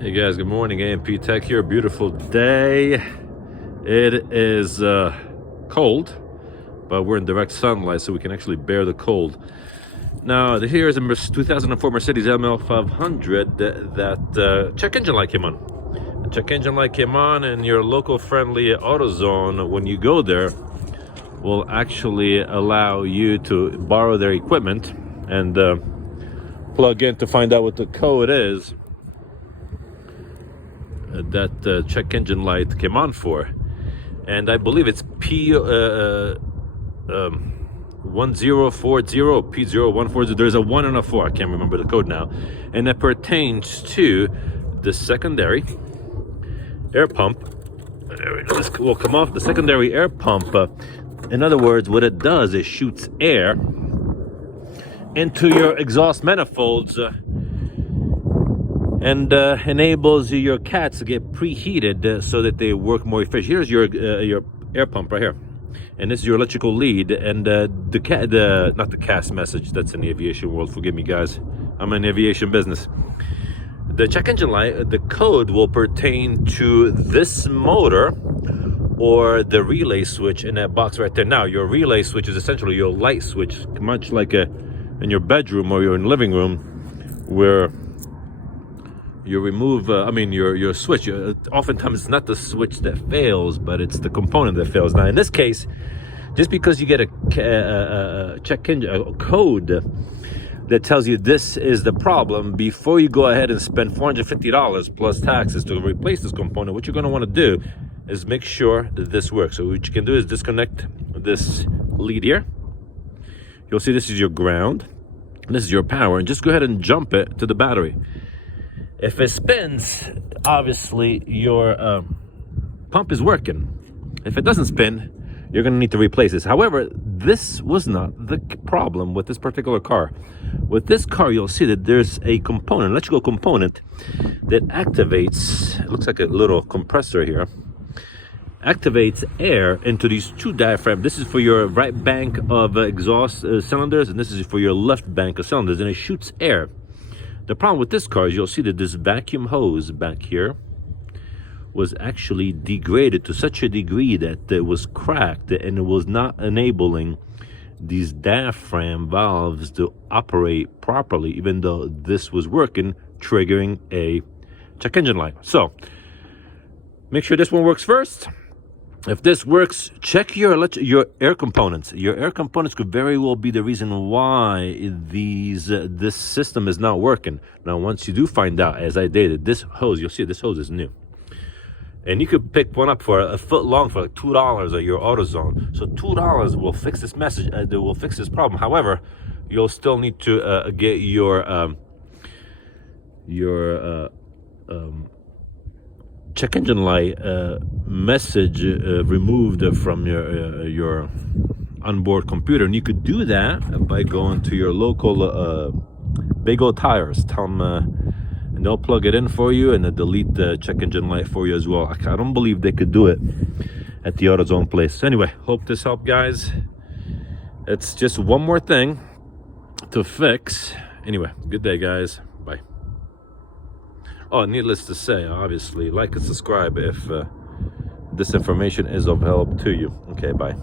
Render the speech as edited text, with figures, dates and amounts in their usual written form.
Hey guys, good morning. AM&C Tech here. Beautiful day. It is cold, but we're in direct sunlight, so we can actually bear the cold. Now, here is a 2004 Mercedes W163 that check engine light came on. The check engine light came on, and your local friendly AutoZone, when you go there, will actually allow you to borrow their equipment and plug in to find out what the code is that check engine light came on for. And I believe it's P0410, there's a 1 and a 4, I can't remember the code now, and that pertains to the secondary air pump. There we go. We'll come off the secondary air pump. In other words, what it does is shoots air into your exhaust manifolds and enables your cats to get preheated so that they work more efficient. Here's your air pump right here, and this is your electrical lead. And not the CAS message, that's in the aviation world. Forgive me, guys. I'm in the aviation business. The check engine light, the code will pertain to this motor or the relay switch in that box right there. Now, your relay switch is essentially your light switch, much like in your bedroom or your living room, where you remove, your switch. Oftentimes, it's not the switch that fails, but it's the component that fails. Now, in this case, just because you get a check engine code that tells you this is the problem, before you go ahead and spend $450 plus taxes to replace this component, what you're going to want to do is make sure that this works. So what you can do is disconnect this lead here. You'll see this is your ground, this is your power, and just go ahead and jump it to the battery. If it spins, obviously your pump is working. If it doesn't spin, you're going to need to replace this. However, this was not the problem with this particular car. With this car, you'll see that there's a component, electrical component, that activates, it looks like a little compressor here, activates air into these two diaphragms. This is for your right bank of exhaust cylinders, and this is for your left bank of cylinders, and it shoots air. The problem with this car is you'll see that this vacuum hose back here was actually degraded to such a degree that it was cracked, and it was not enabling these diaphragm valves to operate properly, even though this was working, triggering a check engine light. So make sure this one works first. If this works, check your air components. Your air components could very well be the reason why this system is not working. Now, once you do find out, as I did, this hose, you'll see this hose is new. And you could pick one up for a foot long for like $2 at your AutoZone. So $2 will fix this message. That will fix this problem. However, you'll still need to get your check engine light message removed from your onboard computer, and you could do that by going to your local Big O Tires. Tell them, and they'll plug it in for you, and they'll delete the check engine light for you as well. I don't believe they could do it at the AutoZone place. Anyway, hope this helped, guys. It's just one more thing to fix. Anyway, good day, guys. Bye. Oh, needless to say, obviously, like and subscribe if this information is of help to you. Okay, bye.